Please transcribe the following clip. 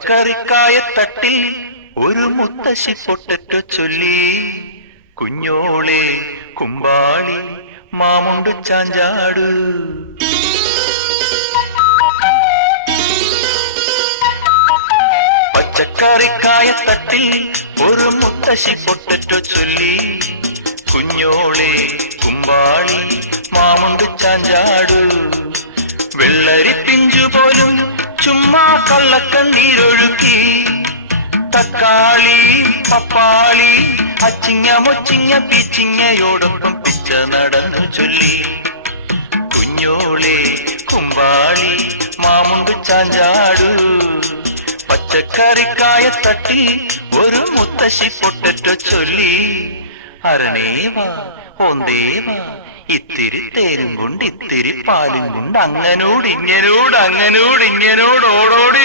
പച്ചക്കറിക്കായത്തട്ടിൽ ഒരു മുത്തശ്ശി പൊട്ടറ്റോ ചൊല്ലി, കുഞ്ഞോളെ കുമ്പാളി മാമുണ്ടു ചാഞ്ചാടു. പച്ചക്കറിക്കായത്തട്ടിൽ ഒരു മുത്തശ്ശി പൊട്ടറ്റോ ചൊല്ലി, കുഞ്ഞോളെ കുമ്പാളി മാമുണ്ടു ചാഞ്ചാടു. വെള്ളരി പിഞ്ചു പോലും ചുമ്മാ കള്ളക്കണ്ണീരൊഴുക്കി, തക്കാളി പപ്പാളി അച്ചിങ്ങ മൊച്ചിങ്ങ പീച്ചിങ്ങയോടൊപ്പം പിച്ച നടന്നു ചൊല്ലി, കുഞ്ഞോളെ കുമ്പാളി മാമുണ്ടു ചാഞ്ചാടു. പച്ചക്കറിക്കായത്തട്ടിൽ ഒരു മുത്തശ്ശി പൊട്ടറ്റോ ചൊല്ലി, അരണേവാ ഓന്തേവാ ഇത്തിരി തേരും കൊണ്ട് ഇത്തിരി പാലും കൊണ്ട് അങ്ങനോട് ഇങ്ങനോട് ഓടോടി